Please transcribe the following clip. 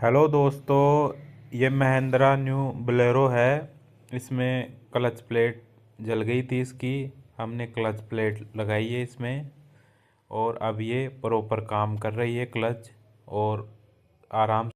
Hello दोस्तों, ये Mahindra new Bolero है। इसमें क्लच प्लेट जल गई थी इसकी। हमने क्लच प्लेट लगाई है इसमें और अब ये प्रॉपर काम कर रही है क्लच और आराम